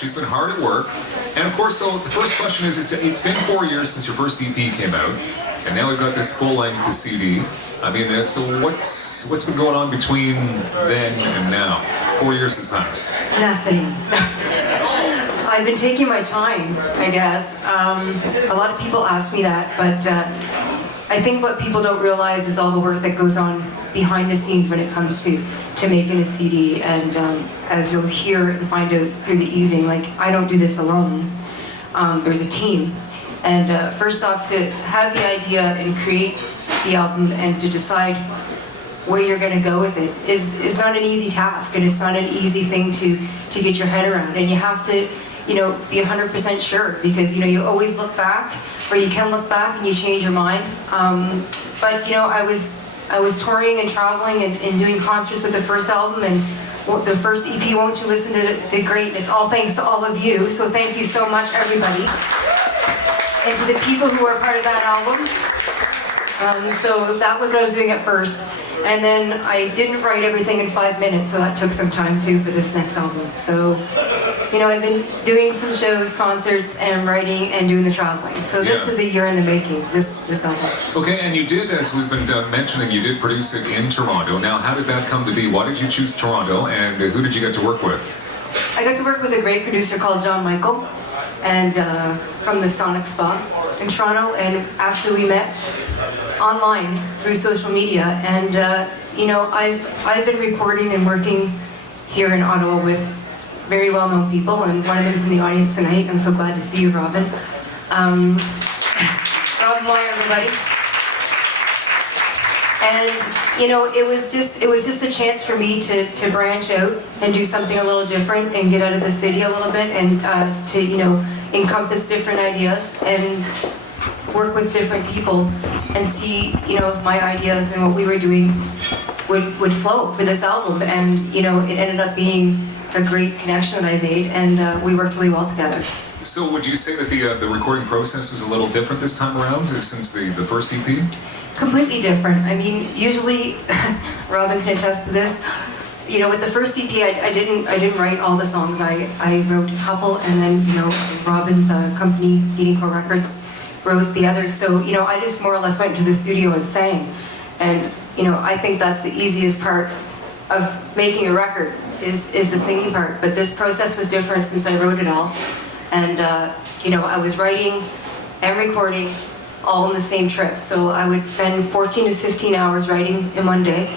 She's been hard at work. And of course, so the first question is, it's been 4 years since your first EP came out, and now we've got this full-length CD. I mean, so what's been going on between then and now? 4 years has passed. Nothing. I've been taking my time, I guess. A lot of people ask me that, but I think what people don't realize is all the work that goes on behind the scenes when it comes to making a CD. And as you'll hear and find out through the evening, like, I don't do this alone. There's a team. And first off, to have the idea and create the album and to decide where you're going to go with it is not an easy task, and it's not an easy thing to get your head around. And you have to, be 100% sure, because you always look back, or you can look back and you change your mind. But I was touring and traveling and doing concerts with the first album, and the first EP, Won't You Listen, did great. And it's all thanks to all of you. So thank you so much, everybody, and to the people who are part of that album. So that was what I was doing at first. And then I didn't write everything in 5 minutes, so that took some time too for this next album. So, I've been doing some shows, concerts, and writing and doing the traveling. So this is a year in the making, this album. Okay, and you did, as we've been mentioning, you did produce it in Toronto. Now, how did that come to be? Why did you choose Toronto, and who did you get to work with? I got to work with a great producer called John Michael, and from the Sonic Spa in Toronto, and actually we met online through social media, and I've been recording and working here in Ottawa with very well-known people, and one of them is in the audience tonight. I'm so glad to see you, Robin. Robin Moy, everybody. And it was just a chance for me to branch out and do something a little different and get out of the city a little bit, and to encompass different ideas and work with different people and see if my ideas and what we were doing would flow for this album. And it ended up being a great connection that I made, and we worked really well together. So would you say that the recording process was a little different this time around since the first EP? Completely different. I mean, usually, Robin can attest to this. With the first EP, I didn't write all the songs. I wrote a couple, and then Robin's company, Eating Core Records, wrote the others. So I just more or less went into the studio and sang. And I think that's the easiest part of making a record is the singing part. But this process was different since I wrote it all. And I was writing and recording all in the same trip. So I would spend 14 to 15 hours writing in one day,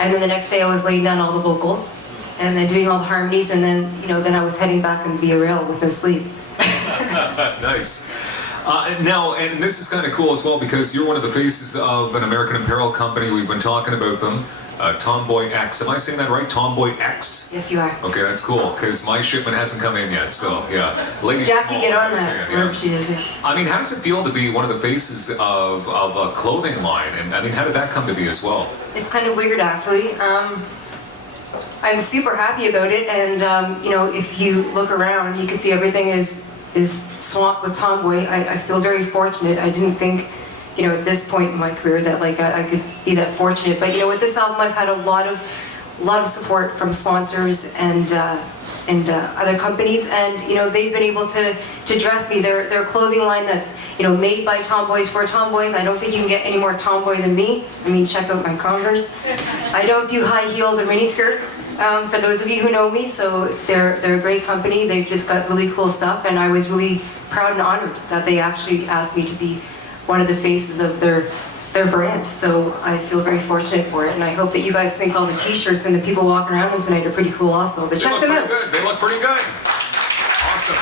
and then the next day I was laying down all the vocals and then doing all the harmonies, and then then I was heading back on Via Rail with no sleep. Nice. Now, and this is kind of cool as well, because you're one of the faces of an American apparel company. We've been talking about them, Tomboy X. Am I saying that right? Tomboy X? Yes, you are. Okay, that's cool, because my shipment hasn't come in yet, so yeah. Lady Jackie, Small, get on that, wherever she is, yeah. I mean, how does it feel to be one of the faces of a clothing line? And I mean, how did that come to be as well? It's kind of weird, actually. I'm super happy about it, and if you look around, you can see everything is swamped with Tomboy. I feel very fortunate. I didn't think, at this point in my career that I could be that fortunate. But with this album, I've had a lot of support from sponsors and other companies, and they've been able to dress me. They're a clothing line that's made by tomboys for tomboys. I don't think you can get any more tomboy than me. I mean, check out my Converse. I don't do high heels or mini skirts, for those of you who know me. So they're a great company. They've just got really cool stuff, and I was really proud and honored that they actually asked me to be one of the faces of their brand. So I feel very fortunate for it, and I hope that you guys think all the t-shirts and the people walking around them tonight are pretty cool also. But check them out. They look pretty good. Awesome.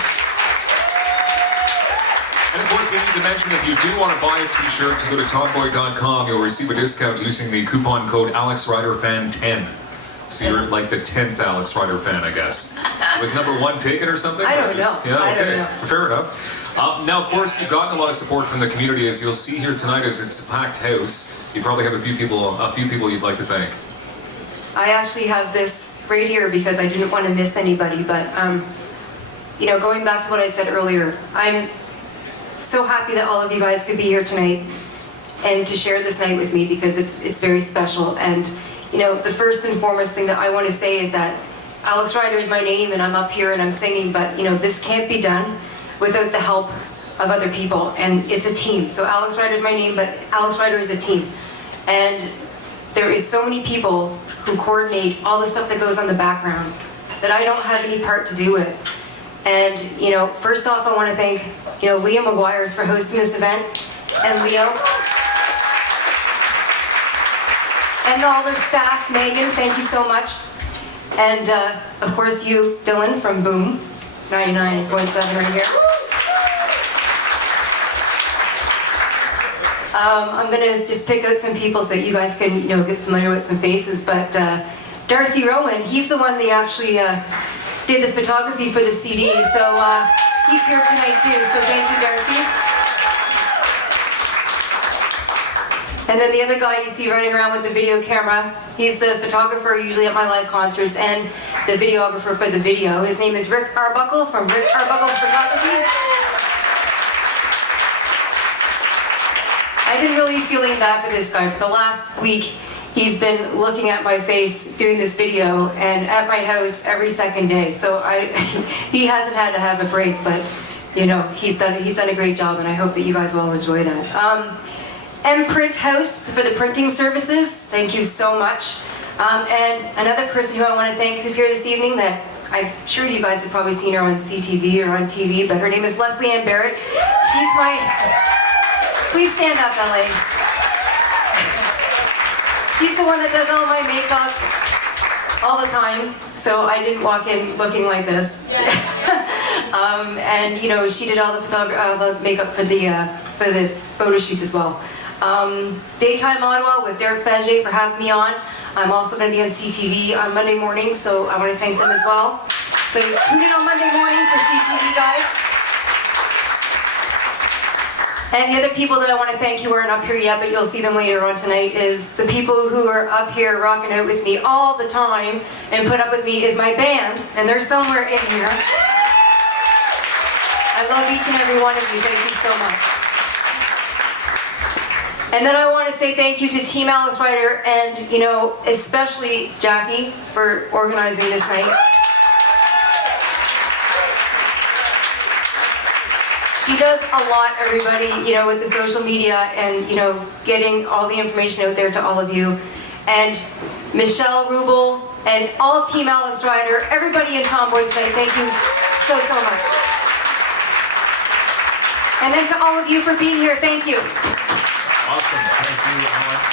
And of course, we need to mention, if you do want to buy a t-shirt, to go to tomboy.com. You'll receive a discount using the coupon code AlexRyderFan10. So you're like the 10th Alex Ryder fan, I guess. Was number 1 taken or something? I don't know. Yeah, okay. I don't know. Fair enough. Now, of course, you've gotten a lot of support from the community, as you'll see here tonight, as it's a packed house. You probably have a few people you'd like to thank. I actually have this right here because I didn't want to miss anybody. But going back to what I said earlier, I'm so happy that all of you guys could be here tonight and to share this night with me, because it's very special. And the first and foremost thing that I want to say is that Alex Ryder is my name and I'm up here and I'm singing, but this can't be done without the help of other people, and it's a team. So Alex Ryder is my name, but Alex Ryder is a team. And there is so many people who coordinate all the stuff that goes on the background that I don't have any part to do with. And first off, I want to thank Liam McGuire's for hosting this event, and Leo. And all their staff, Megan, thank you so much. And of course you, Dylan, from Boom 99.7 right here. I'm gonna just pick out some people so you guys can get familiar with some faces, but Darcy Rowan, he's the one that actually did the photography for the CD, so he's here tonight too, so thank you, Darcy. And then the other guy you see running around with the video camera, he's the photographer usually at my live concerts and the videographer for the video. His name is Rick Arbuckle from Rick Arbuckle Photography. I've been really feeling bad for this guy. For the last week, he's been looking at my face doing this video and at my house every second day. So he hasn't had to have a break, but he's done a great job, and I hope that you guys will all enjoy that. Print House for the printing services, thank you so much. And another person who I want to thank who's here this evening that I'm sure you guys have probably seen her on CTV or on TV, but her name is Leslie Ann Barrett. She's my... Please stand up, LA. She's the one that does all my makeup all the time, so I didn't walk in looking like this. And she did all the makeup for the photo shoots as well. Daytime Ottawa with Derek Faget for having me on. I'm also going to be on CTV on Monday morning, so I want to thank them as well. So tune in on Monday morning for CTV, guys. And the other people that I want to thank who aren't up here yet, but you'll see them later on tonight, is the people who are up here rocking out with me all the time and put up with me is my band, and they're somewhere in here. I love each and every one of you. Thank you so much. And then I want to say thank you to Team Alex Ryder and, especially Jackie for organizing this night. She does a lot, everybody, with the social media and, getting all the information out there to all of you. And Michelle Rubel and all Team Alex Ryder, everybody in Tomboy tonight, thank you so, so much. And then to all of you for being here, thank you. Awesome. Thank you, Alex.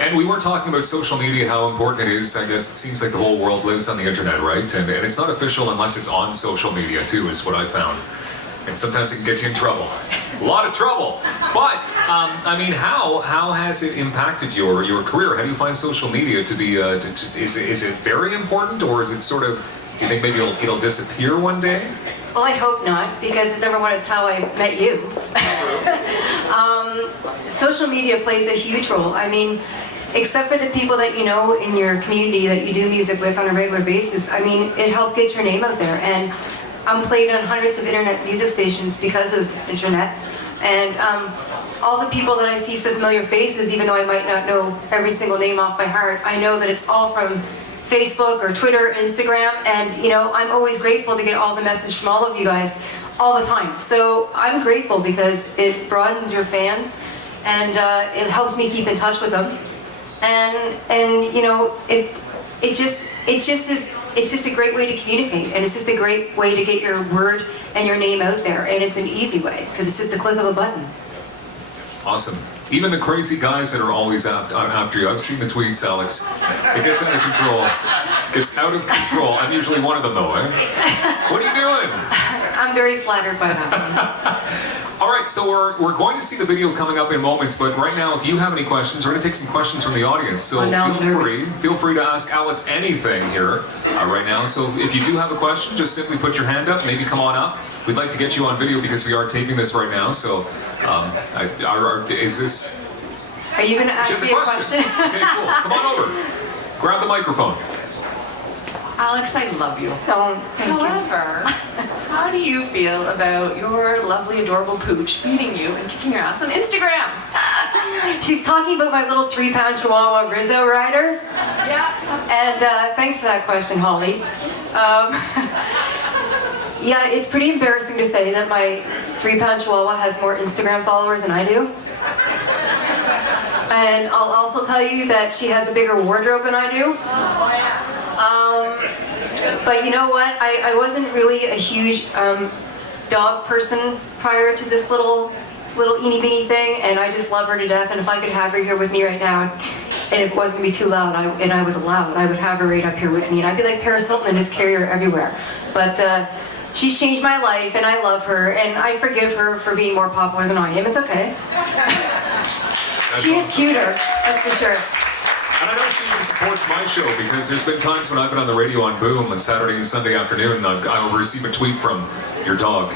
And we were talking about social media, how important it is. I guess it seems like the whole world lives on the internet, right? And it's not official unless it's on social media, too, is what I found. And sometimes it can get you in trouble. A lot of trouble. But, how has it impacted your career? How do you find social media to be, is it very important, or is it sort of, do you think maybe it'll disappear one day? Well, I hope not, because number one, it's how I met you. Social media plays a huge role. Except for the people that you know in your community that you do music with on a regular basis, it helped get your name out there. And I'm played on hundreds of internet music stations because of internet. And all the people that I see some familiar faces, even though I might not know every single name off by heart, I know that it's all from Facebook or Twitter, Instagram, and I'm always grateful to get all the message from all of you guys all the time. So I'm grateful because it broadens your fans and it helps me keep in touch with them. And it's just a great way to communicate, and it's just a great way to get your word and your name out there, and it's an easy way because it's just a click of a button. Awesome. Even the crazy guys that are always after you. I've seen the tweets, Alex. It gets out of control. Gets out of control. I'm usually one of them, though, eh? What are you doing? I'm very flattered by that. All right, so we're going to see the video coming up in moments, but right now, if you have any questions, we're going to take some questions from the audience. So feel free to ask Alex anything here right now. So if you do have a question, just simply put your hand up, maybe come on up. We'd like to get you on video because we are taping this right now. So is this... Are you going to ask me a question? Okay, cool. Come on over. Grab the microphone. Alex, I love you. Oh, thank you. However, how do you feel about your lovely, adorable pooch beating you and kicking your ass on Instagram? She's talking about my little 3-pound Chihuahua Rizzo Ryder. Yeah. And thanks for that question, Holly. Yeah, it's pretty embarrassing to say that my 3-pound Chihuahua has more Instagram followers than I do. And I'll also tell you that she has a bigger wardrobe than I do. But you know what? I wasn't really a huge dog person prior to this little eeny beeny thing, and I just love her to death. And if I could have her here with me right now, and if it wasn't gonna be too loud, and I was allowed, I would have her right up here with me, and I'd be like Paris Hilton and just carry her everywhere. But she's changed my life, and I love her, and I forgive her for being more popular than I am. It's okay. She is cuter, that's for sure. And I know she even supports my show because there's been times when I've been on the radio on Boom on Saturday and Sunday afternoon, and I will receive a tweet from your dog.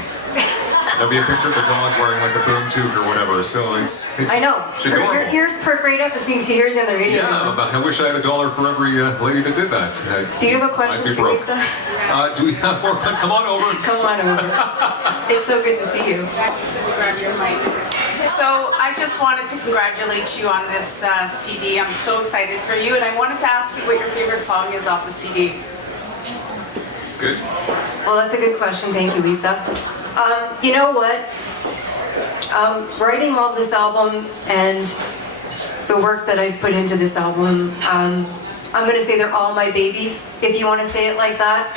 There'll be a picture of the dog wearing like a boom toque or whatever, so it's I know. It's adorable. Her ears perk right up as soon as she hears you on the radio. Yeah, I wish I had $1 for every lady that did that. Do you have a question, I'd be broke. Teresa? Do we have more? Come on over. Come on over. It's so good to see you. So I just wanted to congratulate you on this CD. I'm so excited for you, and I wanted to ask you what your favorite song is off the CD. Good. Well, that's a good question. Thank you, Lisa. You know what? Writing all this album and the work that I've put into this album, I'm going to say they're all my babies, if you want to say it like that.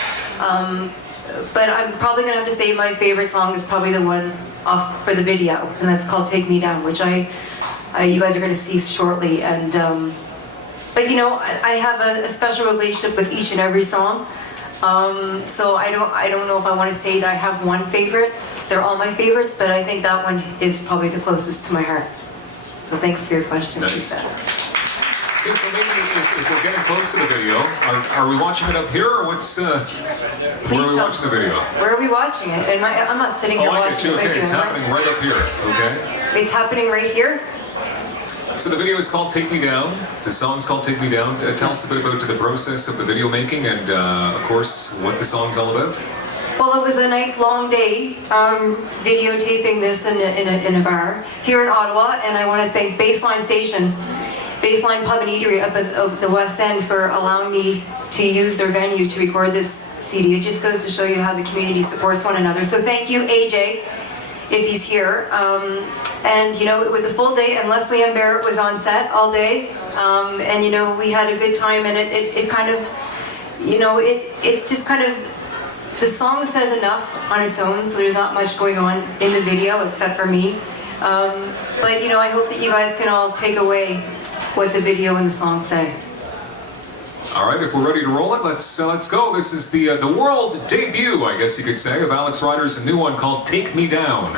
But I'm probably going to have to say my favorite song is probably the one off for the video, and that's called Take Me Down, which you guys are going to see shortly. And but you know, I have a special relationship with each and every song. So I don't know if I want to say that I have one favorite. They're all my favorites, but I think that one is probably the closest to my heart. So thanks for your question, Nice. Lisa. Okay, so maybe if we're getting close to the video, are we watching it up here, or what's? Where are we tell- watching the video? Where are we watching it? I'm not sitting here Oh, I get watching you. it with Okay, you. it's am I? happening right up here. Okay. It's happening right here. So the video is called "Take Me Down." The song's called "Take Me Down." Tell us a bit about the process of the video making, and of course, what the song's all about. Well, it was a nice long day videotaping this in a bar here in Ottawa, and I want to thank Baseline Station, Baseline Pub and Eatery up at the West End for allowing me to use their venue to record this CD. It just goes to show you how the community supports one another. So thank you, AJ, if he's here. And you know, it was a full day, and Leslie Ann Barrett was on set all day. And you know, we had a good time, and it kind of, you know, it's just kind of, the song says enough on its own, so there's not much going on in the video except for me. But you know, I hope that you guys can all take away what the video and the song say. All right, if we're ready to roll it, let's go. This is the world debut, I guess you could say, of Alex Ryder's new one called "Take Me Down."